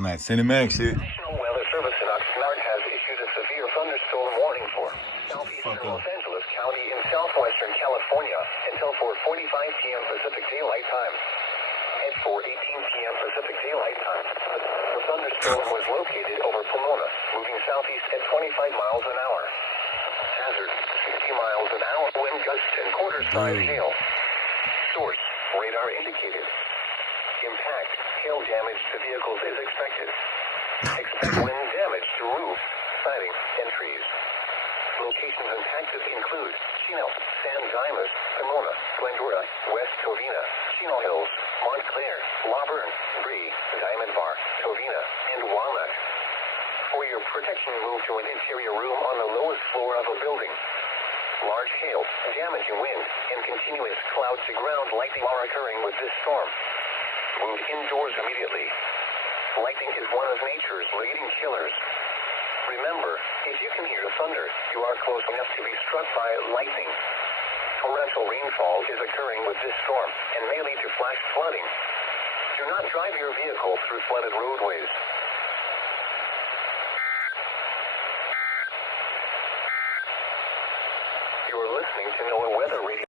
I'm at Cinemax shit. National Weather Service in Oxnard has issued a severe thunderstorm warning for southeastern Los Angeles County in southwestern California until 4:45 p.m. Pacific Daylight Time. At 4:18 p.m. Pacific Daylight Time, the thunderstorm was located over Pomona, moving southeast at 25 miles an hour. Hazard, 60 miles an hour wind gusts and quarter-size hail. Source, radar indicated. Impact, hail damage to vehicles is expected. Expect wind damage to roofs, siding, and trees. Locations impacted include Chino, San Dimas, Pomona, Glendora, West Covina, Chino Hills, Montclair, Auburn, Bree, Diamond Bar, Covina, and Walnut. For your protection, move to an interior room on the lowest floor of a building. Large hail, damaging wind, and continuous cloud-to-ground lightning are occurring with this storm. Move indoors immediately. Lightning is one of nature's leading killers. Remember, if you can hear thunder, you are close enough to be struck by lightning. Torrential rainfall is occurring with this storm and may lead to flash flooding. Do not drive your vehicle through flooded roadways. You are listening to NOAA Weather Radio.